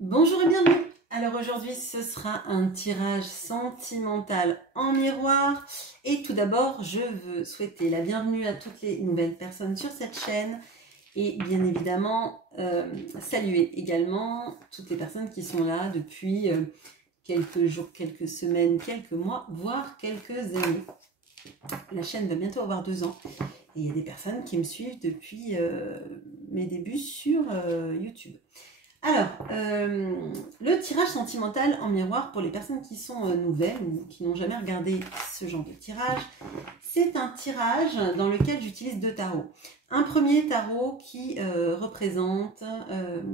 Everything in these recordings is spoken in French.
Bonjour et bienvenue. Alors aujourd'hui ce sera un tirage sentimental en miroir et tout d'abord je veux souhaiter la bienvenue à toutes les nouvelles personnes sur cette chaîne et bien évidemment saluer également toutes les personnes qui sont là depuis quelques jours, quelques semaines, quelques mois, voire quelques années. La chaîne va bientôt avoir 2 ans et il y a des personnes qui me suivent depuis mes débuts sur YouTube. Alors, le tirage sentimental en miroir pour les personnes qui sont nouvelles ou qui n'ont jamais regardé ce genre de tirage, c'est un tirage dans lequel j'utilise 2 tarots. Un premier tarot qui représente,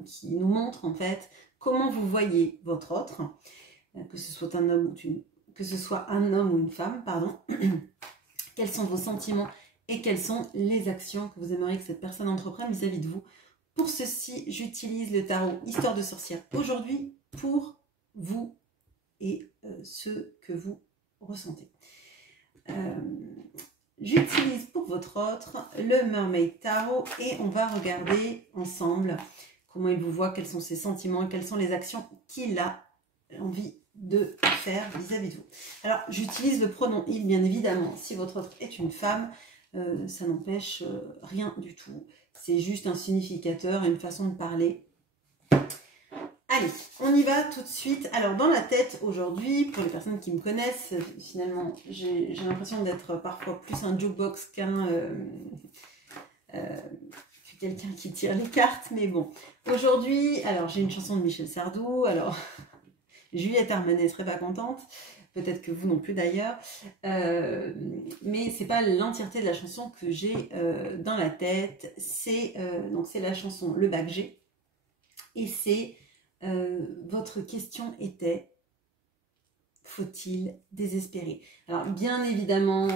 qui nous montre en fait comment vous voyez votre autre, que ce soit un homme ou une femme, pardon. Quels sont vos sentiments et quelles sont les actions que vous aimeriez que cette personne entreprenne vis-à-vis de vous. Pour ceci, j'utilise le tarot Histoire de sorcière aujourd'hui pour vous et ce que vous ressentez. J'utilise pour votre autre le Mermaid Tarot et on va regarder ensemble comment il vous voit, quels sont ses sentiments et quelles sont les actions qu'il a envie de faire vis-à-vis de vous. Alors, j'utilise le pronom il, bien évidemment. Si votre autre est une femme, ça n'empêche rien du tout. C'est juste un significateur, une façon de parler. Allez, on y va tout de suite. Alors, dans la tête, aujourd'hui, pour les personnes qui me connaissent, finalement, j'ai l'impression d'être parfois plus un jukebox qu'un... quelqu'un qui tire les cartes, mais bon. Aujourd'hui, alors, j'ai une chanson de Michel Sardou, alors... Juliette Armanet serait pas contente, peut-être que vous non plus d'ailleurs, mais c'est pas l'entièreté de la chanson que j'ai dans la tête. C'est la chanson Le Bac G, et c'est votre question était: faut-il désespérer? Alors bien évidemment,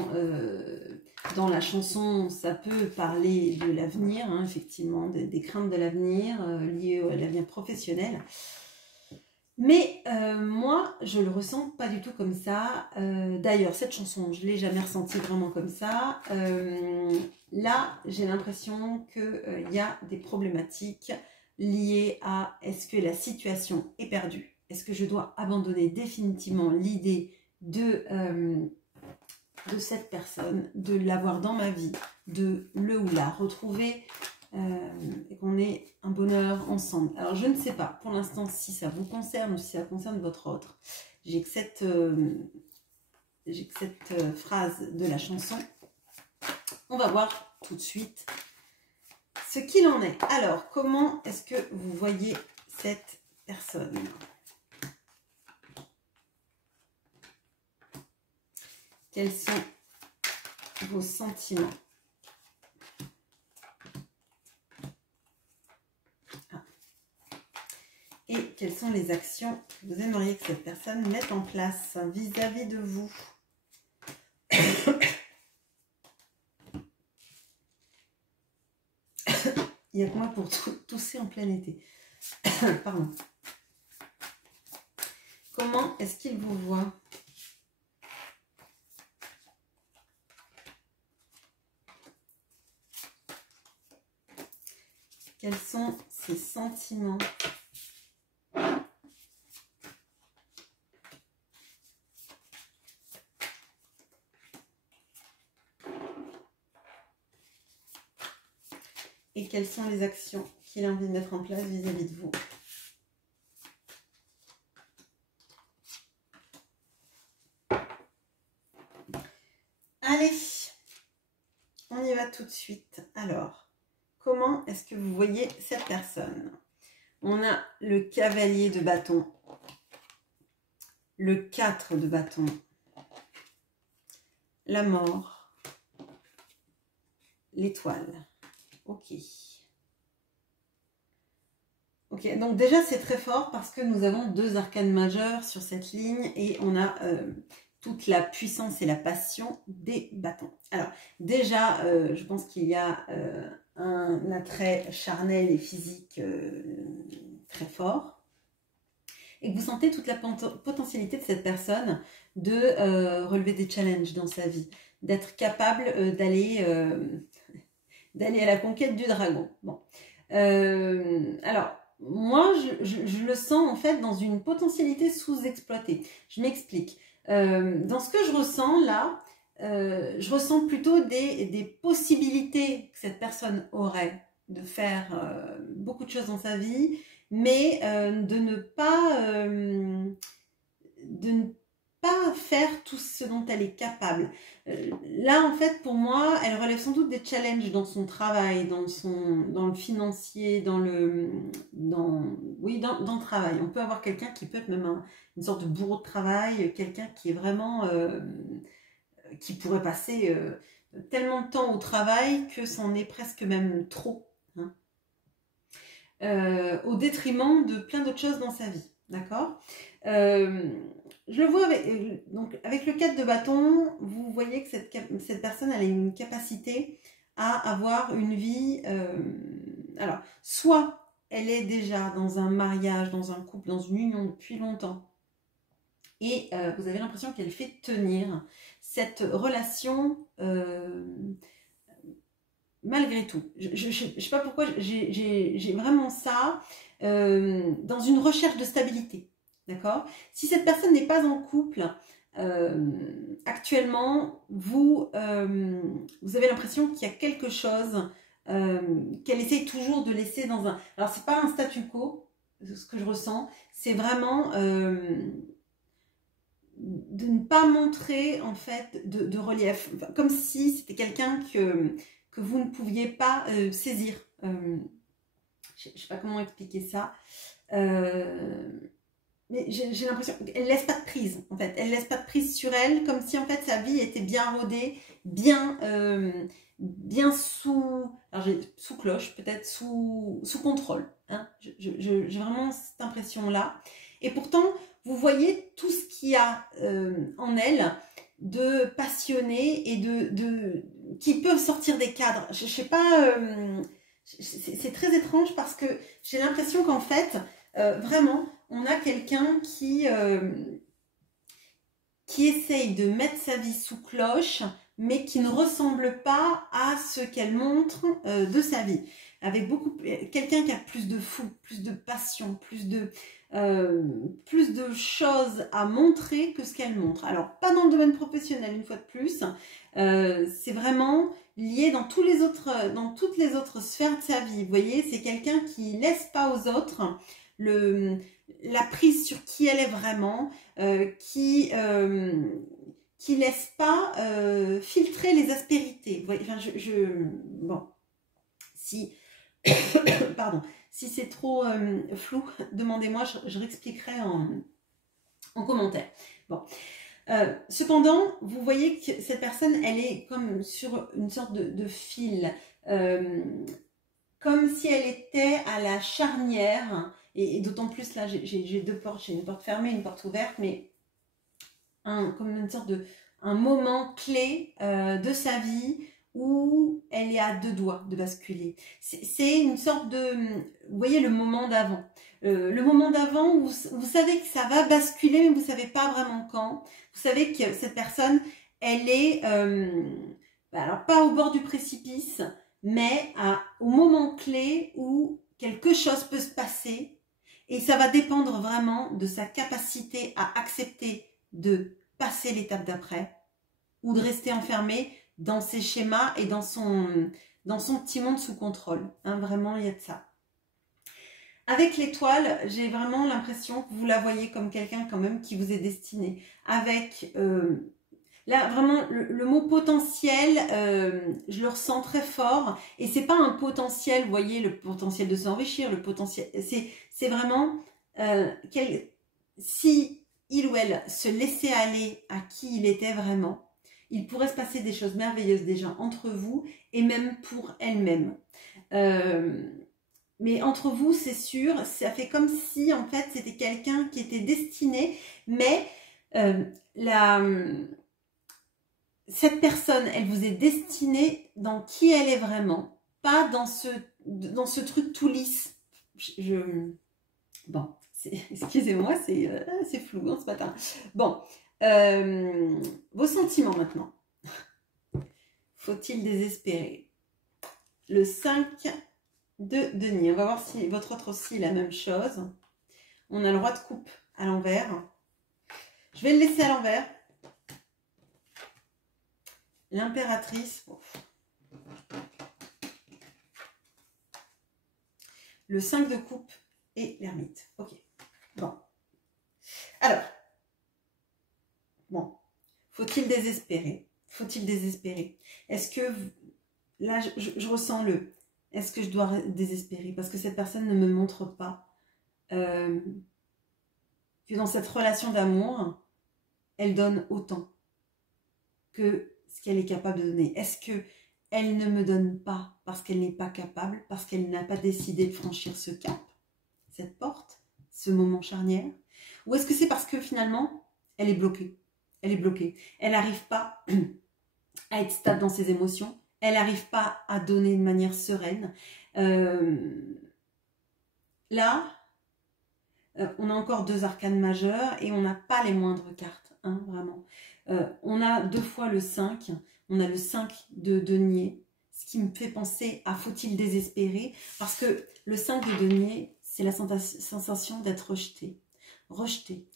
dans la chanson, ça peut parler de l'avenir, hein, effectivement, des craintes de l'avenir liées à l'avenir professionnel. Mais moi, je le ressens pas du tout comme ça. D'ailleurs, cette chanson, je l'ai jamais ressentie vraiment comme ça. Là, j'ai l'impression qu'il y a des problématiques liées à: est-ce que la situation est perdue? Est-ce que je dois abandonner définitivement l'idée de cette personne, de l'avoir dans ma vie, de le ou la retrouver et qu'on ait un bonheur ensemble. Alors je ne sais pas pour l'instant si ça vous concerne ou si ça concerne votre autre. J'ai que cette phrase de la chanson. On va voir tout de suite ce qu'il en est. Alors, comment est-ce que vous voyez cette personne? Quels sont vos sentiments? Et quelles sont les actions que vous aimeriez que cette personne mette en place vis-à-vis de vous? Il n'y a que moi pour tousser en plein été. Pardon. Comment est-ce qu'il vous voit? Quels sont ses sentiments? Et quelles sont les actions qu'il a envie de mettre en place vis-à-vis de vous? Allez, on y va tout de suite. Alors, comment est-ce que vous voyez cette personne? On a le cavalier de bâton, le 4 de bâton, la mort, l'étoile. Ok. Ok, donc déjà c'est très fort parce que nous avons 2 arcanes majeures sur cette ligne et on a toute la puissance et la passion des bâtons. Alors déjà, je pense qu'il y a un attrait charnel et physique très fort et que vous sentez toute la potentialité de cette personne de relever des challenges dans sa vie, d'être capable d'aller à la conquête du dragon. Bon, alors moi, je le sens en fait dans une potentialité sous-exploitée. Je m'explique. Dans ce que je ressens là, je ressens plutôt des possibilités que cette personne aurait de faire beaucoup de choses dans sa vie, mais de ne pas faire tout ce dont elle est capable. Là, en fait, pour moi, elle relève sans doute des challenges dans son travail, dans le financier, oui, dans le travail. On peut avoir quelqu'un qui peut être même une sorte de bourreau de travail, quelqu'un qui est vraiment, qui pourrait passer tellement de temps au travail que c'en est presque même trop, hein, au détriment de plein d'autres choses dans sa vie. D'accord. Je le vois avec le 4 de bâton, vous voyez que cette personne elle a une capacité à avoir une vie. Alors, soit elle est déjà dans un mariage, dans un couple, dans une union depuis longtemps, et vous avez l'impression qu'elle fait tenir cette relation malgré tout. Je sais pas pourquoi j'ai vraiment ça dans une recherche de stabilité. D'accord? Si cette personne n'est pas en couple, actuellement, vous avez l'impression qu'il y a quelque chose qu'elle essaye toujours de laisser dans un... Alors, c'est pas un statu quo, ce que je ressens, c'est vraiment de ne pas montrer, en fait, de relief. Enfin, comme si c'était quelqu'un que vous ne pouviez pas saisir. Je ne sais pas comment expliquer ça. Mais j'ai l'impression qu'elle ne laisse pas de prise, en fait. Elle ne laisse pas de prise sur elle, comme si, en fait, sa vie était bien rodée, bien sous cloche, peut-être sous contrôle. Hein. J'ai vraiment cette impression-là. Et pourtant, vous voyez tout ce qu'il y a en elle de passionné et qui peuvent sortir des cadres. Je sais pas, c'est très étrange parce que j'ai l'impression qu'en fait, vraiment, on a quelqu'un qui essaye de mettre sa vie sous cloche, mais qui ne ressemble pas à ce qu'elle montre de sa vie. Avec quelqu'un qui a plus de fou, plus de passion, plus de choses à montrer que ce qu'elle montre. Alors, pas dans le domaine professionnel, une fois de plus. C'est vraiment lié dans toutes les autres sphères de sa vie. Vous voyez, c'est quelqu'un qui laisse pas aux autres la prise sur qui elle est vraiment, qui laisse pas filtrer les aspérités. Vous voyez, enfin, bon, si pardon, si c'est trop flou, demandez-moi, je réexpliquerai en commentaire. Bon. Cependant, vous voyez que cette personne, elle est comme sur une sorte de fil, comme si elle était à la charnière, et d'autant plus là, j'ai deux portes, j'ai une porte fermée, une porte ouverte, mais comme une sorte un moment clé de sa vie, où elle est à deux doigts de basculer. C'est une sorte de... Vous voyez le moment d'avant. Le moment d'avant où vous savez que ça va basculer, mais vous ne savez pas vraiment quand. Vous savez que cette personne, elle est... alors, pas au bord du précipice, mais au moment clé où quelque chose peut se passer. Et ça va dépendre vraiment de sa capacité à accepter de passer l'étape d'après ou de rester enfermé dans ses schémas et dans son petit monde sous contrôle. Hein, vraiment, il y a de ça. Avec l'étoile, j'ai vraiment l'impression que vous la voyez comme quelqu'un quand même qui vous est destiné. Avec, là, vraiment, le mot potentiel, je le ressens très fort. Et c'est pas un potentiel, vous voyez, le potentiel de s'enrichir, le potentiel... C'est vraiment, si il ou elle se laissait aller à qui il était vraiment, il pourrait se passer des choses merveilleuses déjà entre vous et même pour elle-même. Mais entre vous, c'est sûr, ça fait comme si en fait c'était quelqu'un qui était destiné, mais cette personne, elle vous est destinée dans qui elle est vraiment, pas dans ce truc tout lisse. Bon, excusez-moi, c'est flou hein, ce matin. Bon. Vos sentiments maintenant. Faut-il désespérer? Le 5 de denier. On va voir si votre autre aussi la même chose. On a le roi de coupe à l'envers. Je vais le laisser à l'envers. L'impératrice. Le 5 de coupe et l'ermite. Ok. Bon. Alors. Bon. Faut-il désespérer? Faut-il désespérer? Est-ce que... Là, je ressens le... Est-ce que je dois désespérer? Parce que cette personne ne me montre pas que dans cette relation d'amour, elle donne autant que ce qu'elle est capable de donner. Est-ce que elle ne me donne pas parce qu'elle n'est pas capable, parce qu'elle n'a pas décidé de franchir ce cap, cette porte, ce moment charnière? Ou est-ce que c'est parce que finalement, elle est bloquée? Elle est bloquée. Elle n'arrive pas à être stable dans ses émotions. Elle n'arrive pas à donner de manière sereine. Là, on a encore 2 arcanes majeures et on n'a pas les moindres cartes, hein, vraiment. On a 2 fois le 5, on a le 5 de denier, ce qui me fait penser à faut-il désespérer, parce que le 5 de denier, c'est la sensation d'être rejeté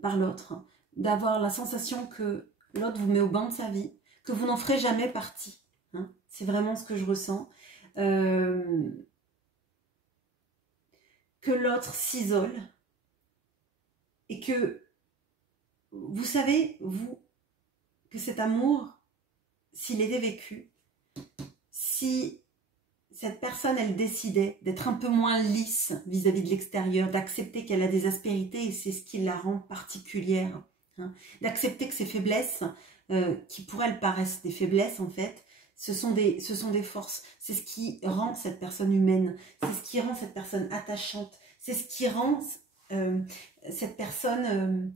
par l'autre, d'avoir la sensation que l'autre vous met au banc de sa vie, que vous n'en ferez jamais partie. Hein. C'est vraiment ce que je ressens. Que l'autre s'isole et que vous savez, vous, que cet amour, s'il était vécu, si cette personne, elle décidait d'être un peu moins lisse vis-à-vis de l'extérieur, d'accepter qu'elle a des aspérités et c'est ce qui la rend particulière, hein, d'accepter que ses faiblesses, qui pour elle paraissent des faiblesses en fait, ce sont des forces. C'est ce qui rend cette personne humaine, c'est ce qui rend cette personne attachante, c'est ce qui rend cette personne,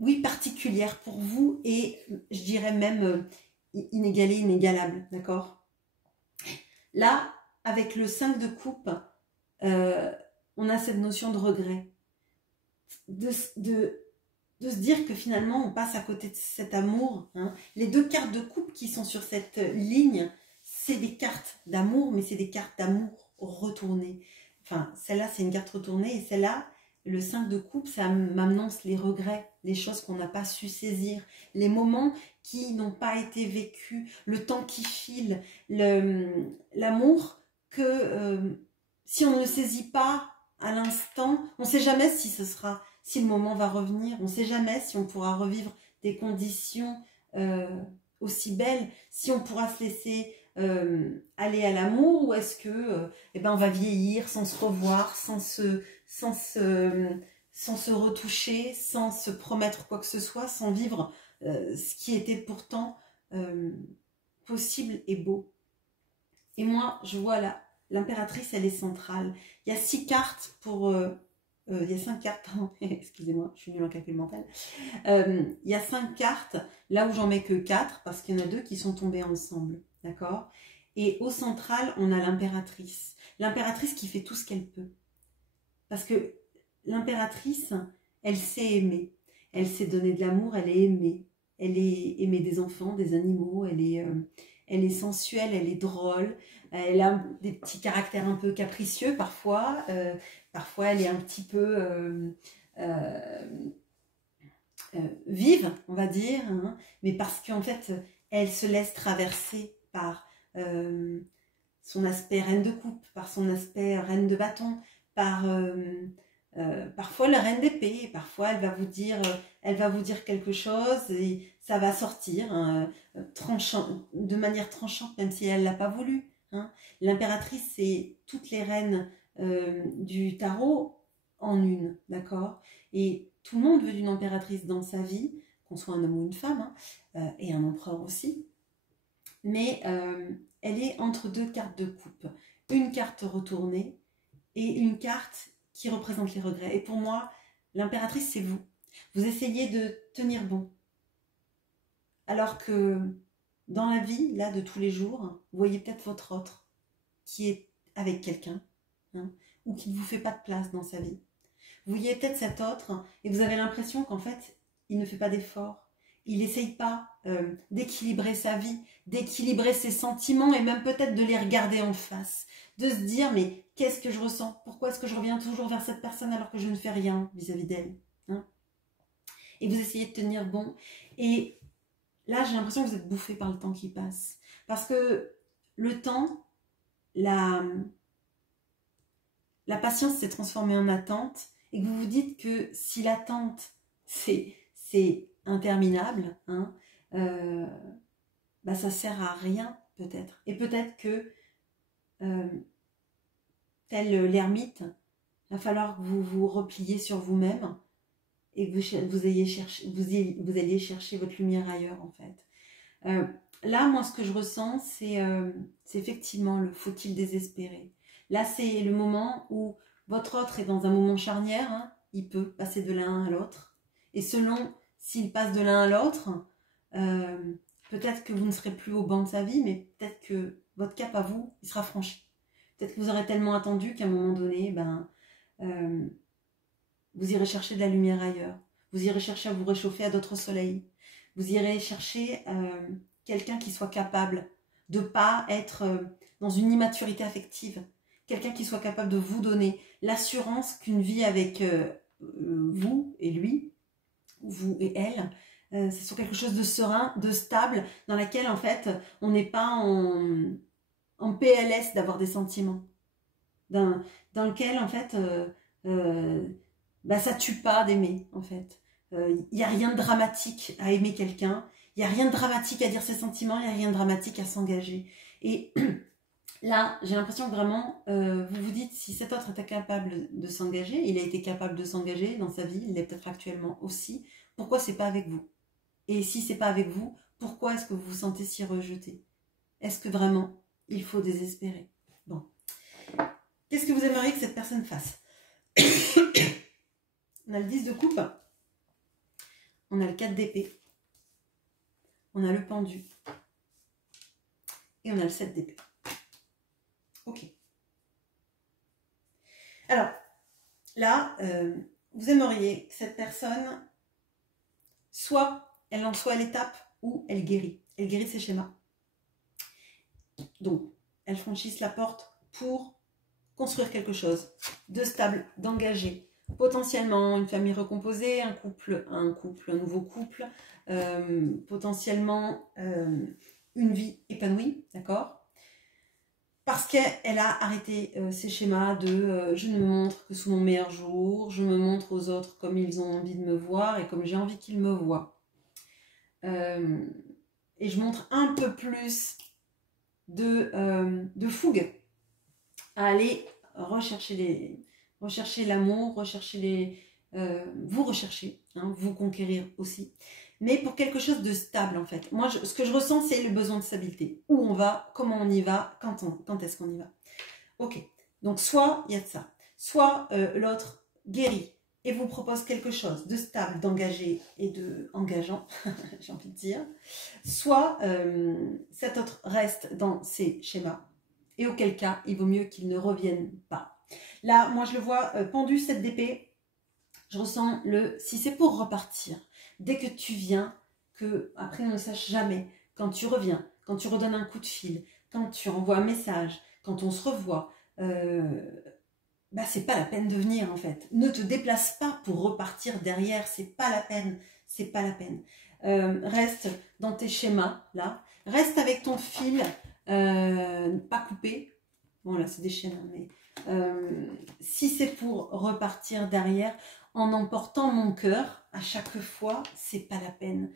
oui, particulière pour vous et je dirais même inégalée, inégalable, d'accord? Là, avec le 5 de coupe, on a cette notion de regret, de se dire que finalement, on passe à côté de cet amour. Hein. Les 2 cartes de coupe qui sont sur cette ligne, c'est des cartes d'amour, mais c'est des cartes d'amour retournées. Enfin, celle-là, c'est une carte retournée, et celle-là, le 5 de coupe, ça m'annonce les regrets, les choses qu'on n'a pas su saisir, les moments qui n'ont pas été vécus, le temps qui file, l'amour que si on ne le saisit pas à l'instant, on ne sait jamais si le moment va revenir, on ne sait jamais si on pourra revivre des conditions aussi belles, si on pourra se laisser aller à l'amour, ou est-ce que on va vieillir sans se revoir, sans se retoucher, sans se promettre quoi que ce soit, sans vivre ce qui était pourtant possible et beau. Et moi, je vois l'impératrice, elle est centrale. Il y a 6 cartes pour... il y a 5 cartes, pardon, excusez-moi, je suis nulle en calcul mental. Il y a 5 cartes, là où j'en mets que 4, parce qu'il y en a 2 qui sont tombées ensemble, d'accord? Et au central, on a l'impératrice. L'impératrice qui fait tout ce qu'elle peut. Parce que l'impératrice, elle sait aimer. Elle sait donner de l'amour, elle est aimée. Elle est aimée des enfants, des animaux, elle est sensuelle, elle est drôle. Elle a des petits caractères un peu capricieux parfois. Parfois, elle est un petit peu vive, on va dire. Hein, mais parce qu'en fait, elle se laisse traverser par son aspect reine de coupe, par son aspect reine de bâton, par parfois la reine d'épée. Parfois, elle va vous dire quelque chose et ça va sortir tranchant, de manière tranchante, même si elle l'a pas voulu. Hein. L'impératrice, c'est toutes les reines du tarot en une, d'accord? Et tout le monde veut une impératrice dans sa vie, qu'on soit un homme ou une femme, hein, et un empereur aussi. Mais elle est entre 2 cartes de coupe. Une carte retournée et une carte qui représente les regrets. Et pour moi, l'impératrice, c'est vous. Vous essayez de tenir bon. Alors que dans la vie, là, de tous les jours, vous voyez peut-être votre autre qui est avec quelqu'un, hein, ou qui ne vous fait pas de place dans sa vie. Vous voyez peut-être cet autre et vous avez l'impression qu'en fait, il ne fait pas d'effort. il n'essaye pas d'équilibrer sa vie, d'équilibrer ses sentiments et même peut-être de les regarder en face, de se dire mais qu'est-ce que je ressens? Pourquoi est-ce que je reviens toujours vers cette personne alors que je ne fais rien vis-à-vis d'elle, hein? Et vous essayez de tenir bon. Et là, j'ai l'impression que vous êtes bouffé par le temps qui passe. Parce que le temps, la patience s'est transformée en attente et que vous vous dites que si l'attente, c'est interminable, hein, bah ça sert à rien peut-être. Et peut-être que, tel l'ermite, il va falloir que vous vous repliez sur vous-même et que vous alliez chercher votre lumière ailleurs en fait. Là, moi, ce que je ressens, c'est effectivement le faut-il désespérer. Là, c'est le moment où votre autre est dans un moment charnière, hein, il peut passer de l'un à l'autre. Et selon s'il passe de l'un à l'autre, peut-être que vous ne serez plus au banc de sa vie, mais peut-être que votre cap à vous, il sera franchi. Peut-être que vous aurez tellement attendu qu'à un moment donné, vous irez chercher de la lumière ailleurs. Vous irez chercher à vous réchauffer à d'autres soleils. Vous irez chercher quelqu'un qui soit capable de ne pas être dans une immaturité affective. Quelqu'un qui soit capable de vous donner l'assurance qu'une vie avec vous et lui, vous et elle, c'est sur quelque chose de serein, de stable, dans laquelle en fait on n'est pas en PLS d'avoir des sentiments. Dans lequel en fait ça tue pas d'aimer en fait. Il n'y a rien de dramatique à aimer quelqu'un, il n'y a rien de dramatique à dire ses sentiments, il n'y a rien de dramatique à s'engager. Et là, j'ai l'impression que vraiment, vous vous dites, si cet autre était capable de s'engager, il a été capable de s'engager dans sa vie, il l'est peut-être actuellement aussi, pourquoi c'est pas avec vous? Et si c'est pas avec vous, pourquoi est-ce que vous vous sentez si rejeté? Est-ce que vraiment, il faut désespérer? Bon. Qu'est-ce que vous aimeriez que cette personne fasse? On a le 10 de coupe, on a le 4 d'épée, on a le pendu, et on a le 7 d'épée. Ok. Alors, là, vous aimeriez que cette personne, soit elle en soit à l'étape où elle guérit de ses schémas. Donc, elle franchisse la porte pour construire quelque chose de stable, d'engagé, potentiellement une famille recomposée, un nouveau couple, potentiellement une vie épanouie, d'accord? Parce qu'elle a arrêté ces schémas de je ne me montre que sous mon meilleur jour, je me montre aux autres comme ils ont envie de me voir et comme j'ai envie qu'ils me voient. Et je montre un peu plus de fougue à aller rechercher l'amour, vous rechercher, hein, vous conquérir aussi, mais pour quelque chose de stable en fait. Moi, ce que je ressens, c'est le besoin de stabilité. Où on va, comment on y va, quand est-ce qu'on y va. Ok, donc soit il y a de ça, soit l'autre guérit et vous propose quelque chose de stable, d'engagé et de engageant, j'ai envie de dire, soit cet autre reste dans ses schémas, et auquel cas, il vaut mieux qu'il ne revienne pas. Là, moi, je le vois pendu 7 d'épée. Je ressens si c'est pour repartir, dès que tu viens, que après on ne sache jamais, quand tu reviens, quand tu redonnes un coup de fil, quand tu envoies un message, quand on se revoit, c'est pas la peine de venir en fait. Ne te déplace pas pour repartir derrière, c'est pas la peine, c'est pas la peine. Reste dans tes schémas là, reste avec ton fil. Pas coupé, bon là c'est des chaînes, mais si c'est pour repartir derrière en emportant mon cœur à chaque fois, c'est pas la peine.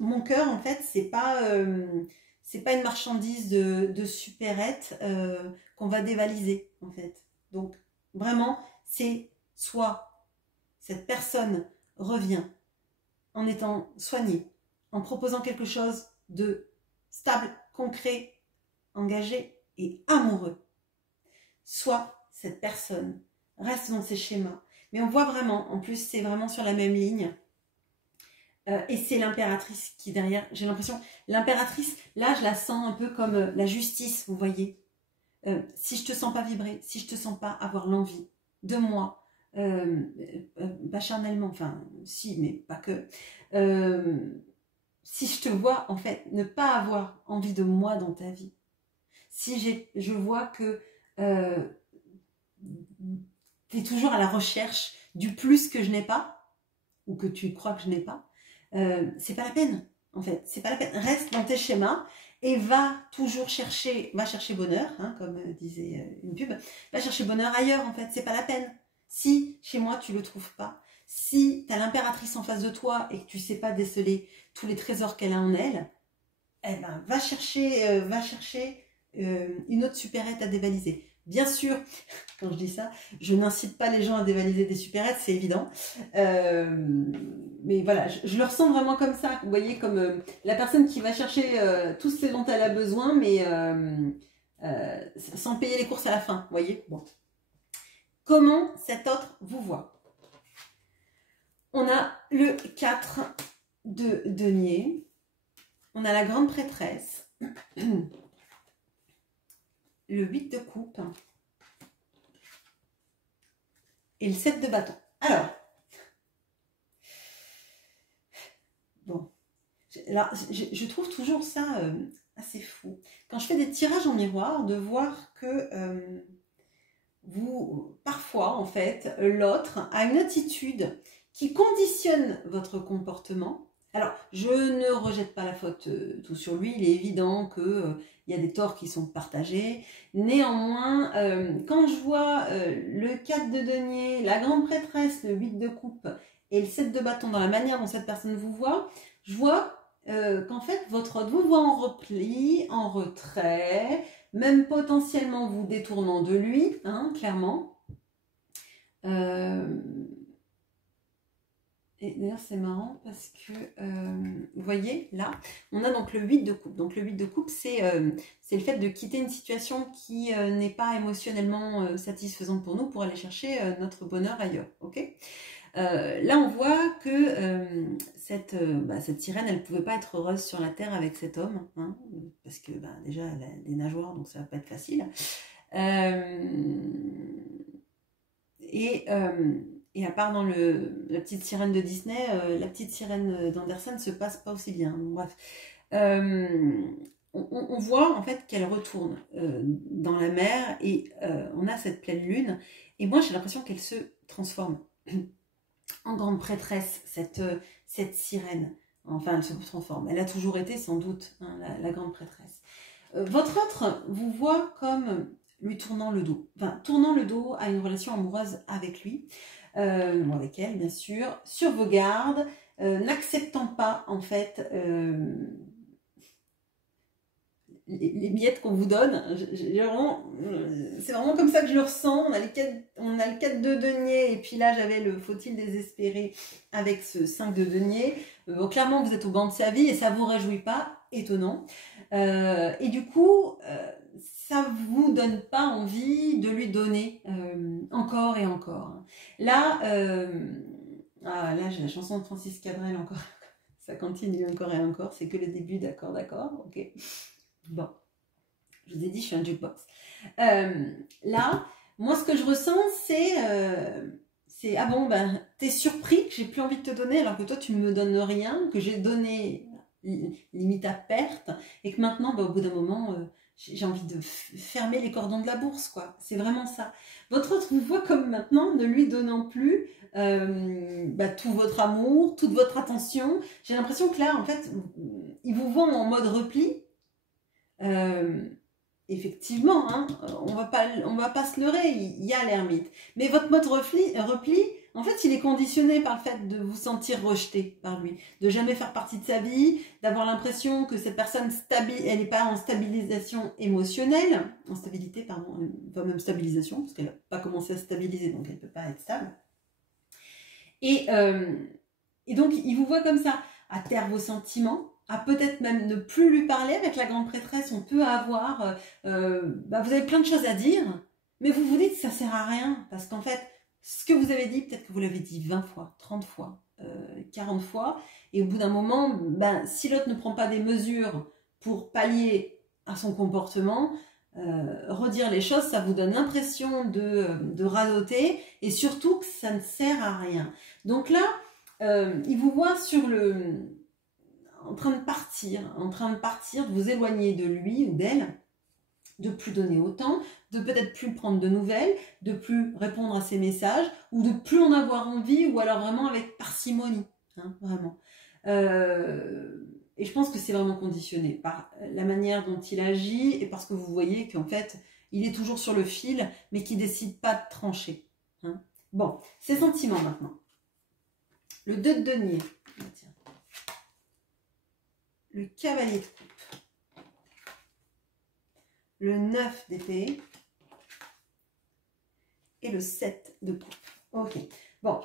Mon cœur en fait c'est pas une marchandise de supérette qu'on va dévaliser en fait. Donc vraiment c'est soit cette personne revient en étant soignée, en proposant quelque chose de stable, concret, engagé et amoureux. Soit cette personne reste dans ses schémas, mais on voit vraiment, en plus c'est vraiment sur la même ligne, et c'est l'impératrice qui derrière, j'ai l'impression, l'impératrice, là je la sens un peu comme la justice, vous voyez. Si je te sens pas vibrer, si je te sens pas avoir l'envie de moi, pas charnellement, enfin si, mais pas que, si je te vois en fait ne pas avoir envie de moi dans ta vie, si je vois que tu es toujours à la recherche du plus que je n'ai pas, ou que tu crois que je n'ai pas, c'est pas la peine, en fait. C'est pas la peine. Reste dans tes schémas et va toujours chercher, va chercher bonheur, hein, comme disait une pub, va chercher bonheur ailleurs, en fait. C'est pas la peine. Si chez moi tu le trouves pas, si tu as l'impératrice en face de toi et que tu sais pas déceler tous les trésors qu'elle a en elle, eh ben, va chercher une autre supérette à dévaliser. Bien sûr, quand je dis ça, je n'incite pas les gens à dévaliser des supérettes, c'est évident. Mais voilà, je le ressens vraiment comme ça. Vous voyez, comme la personne qui va chercher tout ce dont elle a besoin, mais sans payer les courses à la fin. Vous voyez, bon. Comment cet autre vous voit? On a le 4 de denier. On a la grande prêtresse. Le 8 de coupe. Et le 7 de bâton. Alors, bon, là, je trouve toujours ça assez fou. Quand je fais des tirages en miroir, de voir que parfois, en fait, l'autre a une attitude qui conditionne votre comportement. Alors, je ne rejette pas la faute tout sur lui. Il est évident que il y a des torts qui sont partagés. Néanmoins, quand je vois le 4 de denier, la grande prêtresse, le 8 de coupe et le 7 de bâton dans la manière dont cette personne vous voit, je vois qu'en fait, votre hôte vous voit en repli, en retrait, même potentiellement vous détournant de lui, hein, clairement. Et d'ailleurs, c'est marrant parce que, vous voyez, là, on a donc le 8 de coupe. Donc le 8 de coupe, c'est le fait de quitter une situation qui n'est pas émotionnellement satisfaisante pour nous pour aller chercher notre bonheur ailleurs. Ok. Là, on voit que cette sirène, elle ne pouvait pas être heureuse sur la terre avec cet homme, hein, parce que déjà, elle a des nageoires, donc ça ne va pas être facile. Et à part dans la petite sirène de Disney, la petite sirène d'Andersen ne se passe pas aussi bien. Bref. On voit en fait qu'elle retourne dans la mer et on a cette pleine lune. Et moi, j'ai l'impression qu'elle se transforme en grande prêtresse, cette sirène. Enfin, elle se transforme. Elle a toujours été, sans doute, hein, la grande prêtresse. Votre autre vous voit comme lui tournant le dos. Enfin, tournant le dos à une relation amoureuse avec lui, ou avec elle, bien sûr, sur vos gardes, n'acceptant pas, en fait, les miettes qu'on vous donne. C'est vraiment comme ça que je le ressens. On a le 4 de denier, et puis là, j'avais le faut-il désespérer avec ce 5 de denier. Bon, clairement, vous êtes au banc de sa vie et ça ne vous réjouit pas, étonnant. Et du coup, ça ne vous donne pas envie de lui donner encore et encore. Là, là j'ai la chanson de Francis Cabrel encore. Ça continue encore et encore. C'est que le début, d'accord, ok. Bon, je vous ai dit, je suis un jukebox. Là, moi, ce que je ressens, c'est ah bon, t'es surpris que j'ai plus envie de te donner alors que toi, tu me donnes rien, que j'ai donné limite à perte, et que maintenant, au bout d'un moment, j'ai envie de fermer les cordons de la bourse, quoi. C'est vraiment ça. Votre autre vous voit comme maintenant, ne lui donnant plus tout votre amour, toute votre attention. J'ai l'impression que là, en fait, il vous voit en mode repli. Effectivement, hein, on va pas se leurrer, il y a l'ermite. Mais votre mode repli, en fait, il est conditionné par le fait de vous sentir rejeté par lui, de jamais faire partie de sa vie, d'avoir l'impression que cette personne elle n'est pas en stabilisation émotionnelle, en stabilité, pardon, enfin même stabilisation, parce qu'elle n'a pas commencé à stabiliser, donc elle ne peut pas être stable. Et donc, il vous voit comme ça, à taire vos sentiments, à peut-être même ne plus lui parler. Avec la grande prêtresse, on peut avoir... vous avez plein de choses à dire, mais vous vous dites que ça ne sert à rien, parce qu'en fait, ce que vous avez dit, peut-être que vous l'avez dit 20 fois, 30 fois, 40 fois, et au bout d'un moment, si l'autre ne prend pas des mesures pour pallier à son comportement, redire les choses, ça vous donne l'impression de radoter et surtout que ça ne sert à rien. Donc là, il vous voit en train de partir, de vous éloigner de lui ou d'elle, de plus donner autant, de peut-être plus prendre de nouvelles, de plus répondre à ses messages, ou de plus en avoir envie, ou alors vraiment avec parcimonie, hein, vraiment. Et je pense que c'est vraiment conditionné par la manière dont il agit, et parce que vous voyez qu'en fait, il est toujours sur le fil, mais qu'il ne décide pas de trancher. Hein. Bon, ses sentiments maintenant. Le 2 de denier. Tiens. Le cavalier de coupe. Le 9 d'épée et le 7 de coupe. Ok, bon.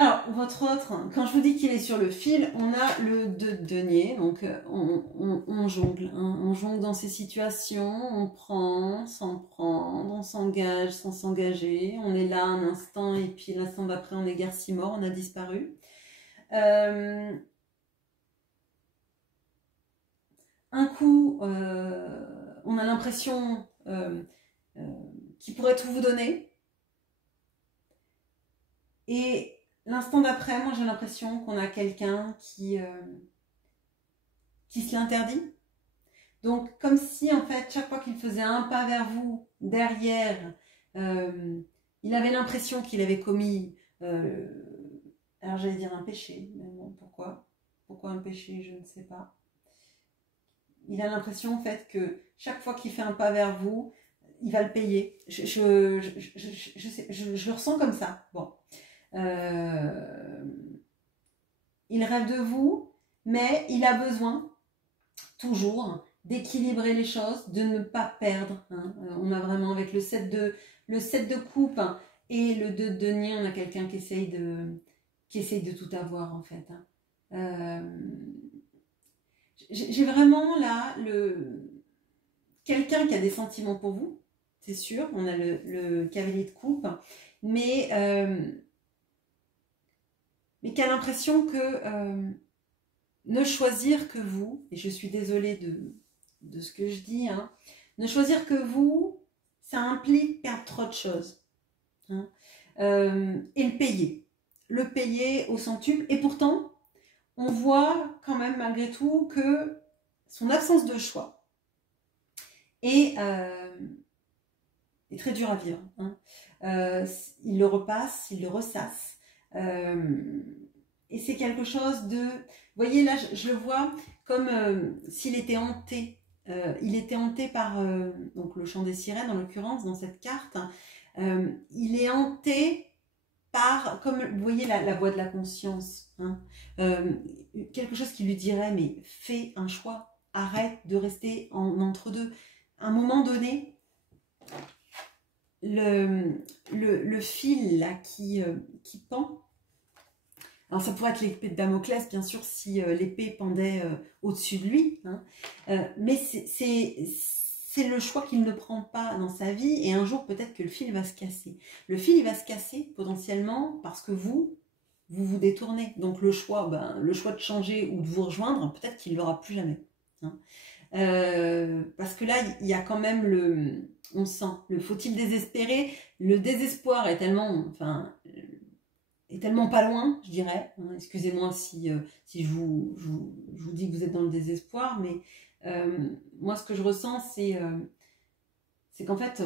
Alors, votre autre, quand je vous dis qu'il est sur le fil, on a le 2 de denier, donc on jongle. Hein, on jongle dans ces situations, on prend sans prendre, on s'engage sans s'engager, on est là un instant et puis l'instant d'après on est guère si mort, on a disparu. Un coup, on a l'impression qu'il pourrait tout vous donner. Et l'instant d'après, moi j'ai l'impression qu'on a quelqu'un qui se l'interdit. Donc comme si en fait, chaque fois qu'il faisait un pas vers vous, derrière, il avait l'impression qu'il avait commis, alors j'allais dire un péché, mais bon, pourquoi un péché, je ne sais pas. Il a l'impression en fait que chaque fois qu'il fait un pas vers vous, il va le payer. Je le ressens comme ça. Bon. Il rêve de vous, mais il a besoin toujours d'équilibrer les choses, de ne pas perdre. Hein. On a vraiment avec le 7 de coupe et le 2 de denier, on a quelqu'un qui essaye de tout avoir en fait. Hein. J'ai vraiment là quelqu'un qui a des sentiments pour vous, c'est sûr. On a le cavalier de coupe, mais qui a l'impression que ne choisir que vous, et je suis désolée de ce que je dis, hein, ne choisir que vous, ça implique perdre trop de choses. Hein, et le payer au centuple, et pourtant, on voit quand même malgré tout que son absence de choix est très dur à vivre. Hein. Il le repasse, il le ressasse. Et c'est quelque chose de... Vous voyez là, je le vois comme s'il était hanté. Il était hanté par donc le chant des sirènes, en l'occurrence, dans cette carte. Il est hanté par, comme vous voyez, la voix de la conscience. Hein. Quelque chose qui lui dirait, mais fais un choix. Arrête de rester entre-deux. À un moment donné, le fil là qui pend. Alors ça pourrait être l'épée de Damoclès, bien sûr, si l'épée pendait au-dessus de lui. Hein. Mais c'est le choix qu'il ne prend pas dans sa vie. Et un jour, peut-être que le fil va se casser. Le fil, il va se casser potentiellement parce que vous détournez. Donc le choix de changer ou de vous rejoindre, peut-être qu'il ne l'aura plus jamais. Hein. Parce que là, il y a quand même on sent, faut-il désespérer? Le désespoir est tellement, est tellement pas loin, je dirais. Hein, excusez-moi si je vous dis que vous êtes dans le désespoir, mais moi, ce que je ressens, c'est qu'en fait,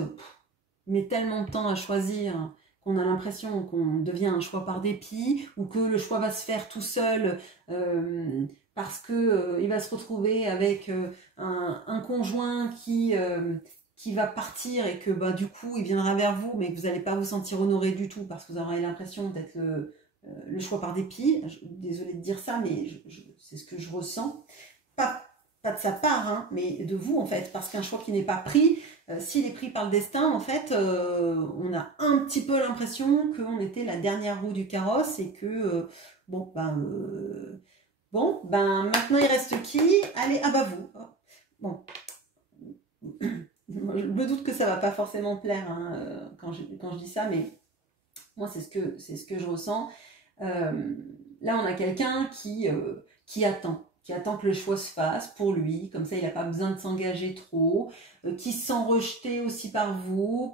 il met tellement de temps à choisir qu'on a l'impression qu'on devient un choix par dépit, ou que le choix va se faire tout seul parce que il va se retrouver avec un conjoint qui va partir et que du coup il viendra vers vous, mais que vous n'allez pas vous sentir honoré du tout parce que vous aurez l'impression d'être le choix par dépit. Désolée de dire ça, mais c'est ce que je ressens. Pas de sa part, hein, mais de vous en fait, parce qu'un choix qui n'est pas pris, s'il est pris par le destin, en fait, on a un petit peu l'impression qu'on était la dernière roue du carrosse et que maintenant il reste qui? Allez, vous. Bon. Je me doute que ça va pas forcément plaire hein, quand je dis ça, mais moi c'est ce que je ressens. Là on a quelqu'un qui attend. qui attend que le choix se fasse pour lui, comme ça il n'a pas besoin de s'engager trop, qui se sent rejeté aussi par vous,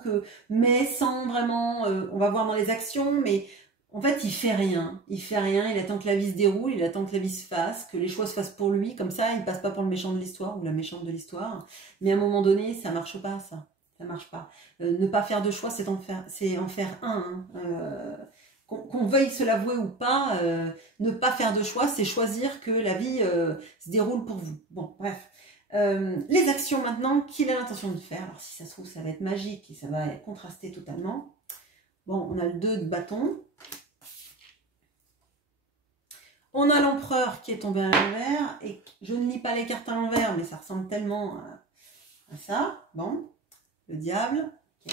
mais sans vraiment, on va voir dans les actions, mais en fait il fait rien, il attend que la vie se déroule, il attend que la vie se fasse, que les choix se fassent pour lui, comme ça il passe pas pour le méchant de l'histoire ou la méchante de l'histoire, mais à un moment donné ça marche pas ça marche pas. Ne pas faire de choix c'est en faire un, hein. Qu'on veuille se l'avouer ou pas, ne pas faire de choix, c'est choisir que la vie se déroule pour vous. Bon, bref. Les actions maintenant qu'il a l'intention de faire. Alors si ça se trouve, ça va être magique et ça va contraster totalement. Bon, on a le 2 de bâton. On a l'empereur qui est tombé à l'envers. Et je ne lis pas les cartes à l'envers, mais ça ressemble tellement à ça. Bon, le diable. Ok.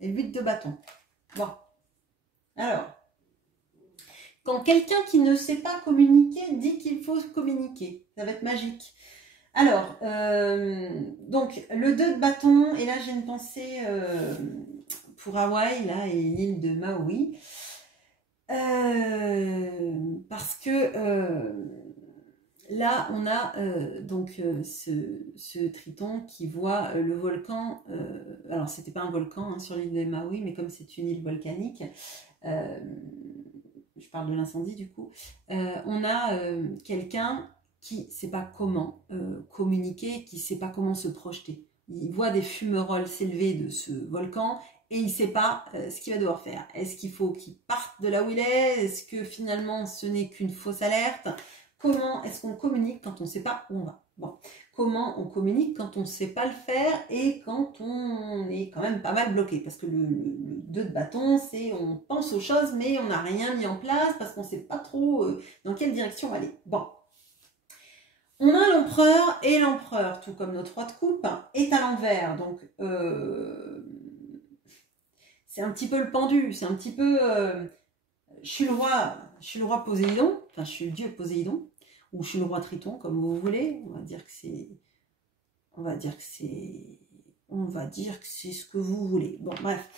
Et le 8 de bâton. Bon, alors, quand quelqu'un qui ne sait pas communiquer dit qu'il faut communiquer, ça va être magique. Alors, donc, le 2 de bâton, et là j'ai une pensée pour Hawaï, là, et l'île de Maui, parce que là, on a ce triton qui voit le volcan. Alors, c'était pas un volcan hein, sur l'île de Maui, mais comme c'est une île volcanique, je parle de l'incendie du coup, on a quelqu'un qui ne sait pas comment communiquer, qui ne sait pas comment se projeter. Il voit des fumerolles s'élever de ce volcan et il ne sait pas ce qu'il va devoir faire. Est-ce qu'il faut qu'il parte de là où il est? Est-ce que finalement ce n'est qu'une fausse alerte? Comment est-ce qu'on communique quand on ne sait pas où on va? Bon, comment on communique quand on ne sait pas le faire et quand on est quand même pas mal bloqué? Parce que le 2 de bâton, c'est on pense aux choses mais on n'a rien mis en place parce qu'on ne sait pas trop dans quelle direction on va aller. Bon, on a l'empereur et l'empereur, tout comme notre roi de coupe, est à l'envers. Donc, c'est un petit peu le pendu, c'est un petit peu... je suis le roi Poséidon, enfin je suis le dieu Poséidon, ou je suis le roi Triton, comme vous voulez. On va dire que c'est ce que vous voulez. Bon, bref.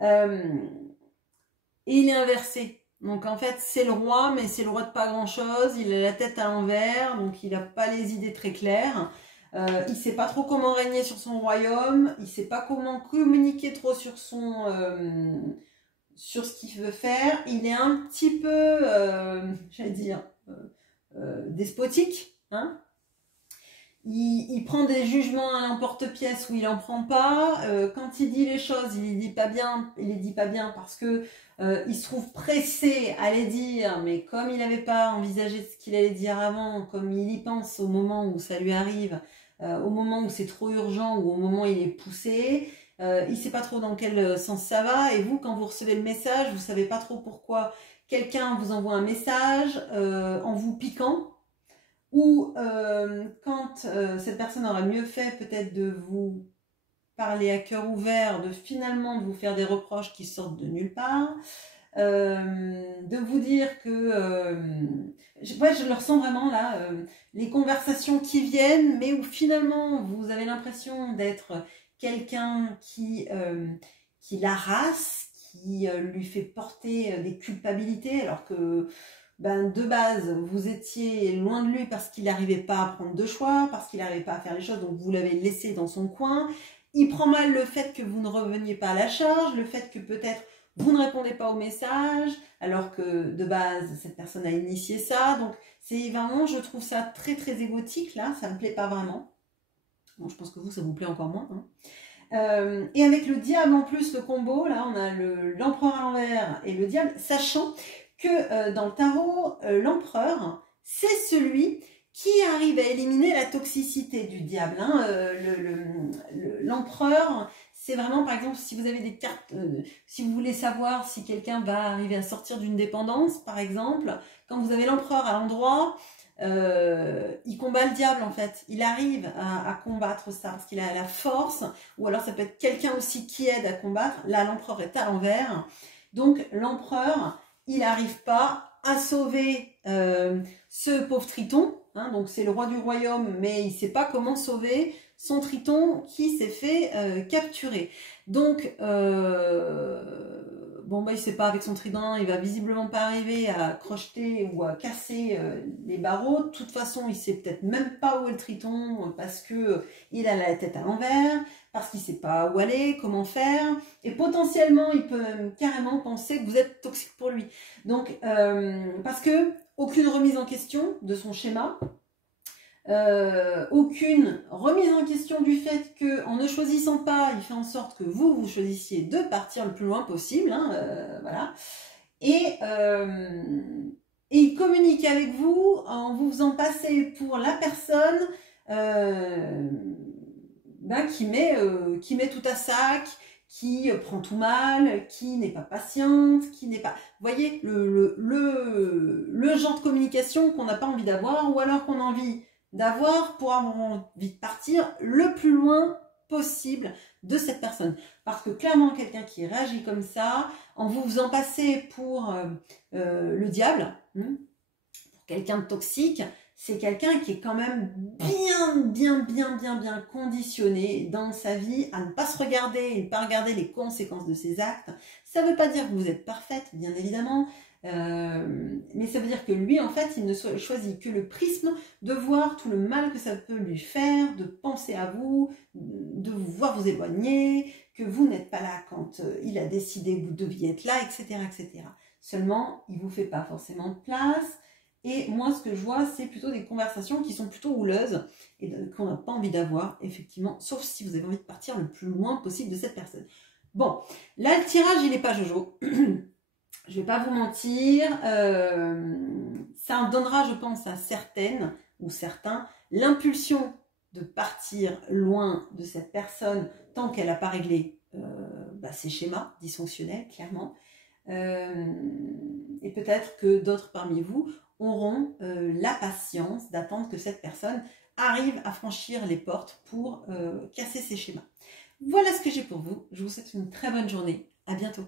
Et il est inversé. Donc en fait, c'est le roi, mais c'est le roi de pas grand-chose. Il a la tête à l'envers, donc il n'a pas les idées très claires. Il ne sait pas trop comment régner sur son royaume. Il ne sait pas comment communiquer trop sur sur ce qu'il veut faire. Il est un petit peu, j'allais dire, despotique, hein. Il prend des jugements à l'emporte-pièce où il n'en prend pas. Quand il dit les choses, il les dit pas bien parce que il se trouve pressé à les dire, mais comme il n'avait pas envisagé ce qu'il allait dire avant, comme il y pense au moment où ça lui arrive, au moment où c'est trop urgent ou au moment où il est poussé, il ne sait pas trop dans quel sens ça va. Et vous, quand vous recevez le message, vous ne savez pas trop pourquoi quelqu'un vous envoie un message en vous piquant. Ou quand cette personne aura mieux fait peut-être de vous parler à cœur ouvert, de finalement de vous faire des reproches qui sortent de nulle part, de vous dire que... je le ressens vraiment là, les conversations qui viennent, mais où finalement vous avez l'impression d'être quelqu'un qui l'harasse, qui lui fait porter des culpabilités, alors que... de base, vous étiez loin de lui parce qu'il n'arrivait pas à prendre de choix, parce qu'il n'arrivait pas à faire les choses, donc vous l'avez laissé dans son coin. Il prend mal le fait que vous ne reveniez pas à la charge, le fait que peut-être vous ne répondez pas aux messages, alors que de base, cette personne a initié ça. Donc, c'est vraiment, je trouve ça très très égotique, là, ça ne me plaît pas vraiment. Bon, je pense que vous, ça vous plaît encore moins, hein. Et avec le diable en plus, le combo, là, on a l'empereur à l'envers et le diable, sachant que dans le tarot, l'empereur, c'est celui qui arrive à éliminer la toxicité du diable, hein. L'empereur, c'est vraiment, par exemple, si vous avez des cartes, si vous voulez savoir si quelqu'un va arriver à sortir d'une dépendance, par exemple, quand vous avez l'empereur à l'endroit, il combat le diable en fait, il arrive à combattre ça parce qu'il a la force, ou alors ça peut être quelqu'un aussi qui aide à combattre. Là l'empereur est à l'envers, donc l'empereur il n'arrive pas à sauver ce pauvre Triton, hein, donc c'est le roi du royaume mais il ne sait pas comment sauver son Triton qui s'est fait capturer. Donc bon, bon, bah, il sait pas, avec son trident, il va visiblement pas arriver à crocheter ou à casser les barreaux. De toute façon, il sait peut-être même pas où est le trident parce que il a la tête à l'envers, parce qu'il sait pas où aller, comment faire. Et potentiellement, il peut carrément penser que vous êtes toxique pour lui. Donc, parce que aucune remise en question de son schéma. Aucune remise en question du fait que en ne choisissant pas, il fait en sorte que vous choisissiez de partir le plus loin possible, hein, voilà. Et il communique avec vous en vous faisant passer pour la personne qui met tout à sac, qui prend tout mal, qui n'est pas patiente, qui n'est pas... Vous voyez, le genre de communication qu'on n'a pas envie d'avoir, ou alors qu'on a envie d'avoir pour avoir envie de partir le plus loin possible de cette personne. Parce que clairement, quelqu'un qui réagit comme ça, en vous faisant passer pour le diable, pour quelqu'un de toxique, c'est quelqu'un qui est quand même bien conditionné dans sa vie à ne pas se regarder et ne pas regarder les conséquences de ses actes. Ça ne veut pas dire que vous êtes parfaite, bien évidemment, mais ça veut dire que lui, en fait, il ne choisit que le prisme de voir tout le mal que ça peut lui faire, de penser à vous, de vous voir vous éloigner, que vous n'êtes pas là quand il a décidé que vous deviez être là, etc., etc. Seulement, il ne vous fait pas forcément de place. Et moi, ce que je vois, c'est plutôt des conversations qui sont plutôt houleuses et qu'on n'a pas envie d'avoir, effectivement, sauf si vous avez envie de partir le plus loin possible de cette personne. Bon, là, le tirage, il n'est pas jojo. Je vais pas vous mentir. Ça donnera, je pense, à certaines ou certains l'impulsion de partir loin de cette personne tant qu'elle n'a pas réglé ses schémas dysfonctionnels, clairement. Et peut-être que d'autres parmi vous auront la patience d'attendre que cette personne arrive à franchir les portes pour casser ses schémas. Voilà ce que j'ai pour vous. Je vous souhaite une très bonne journée. À bientôt.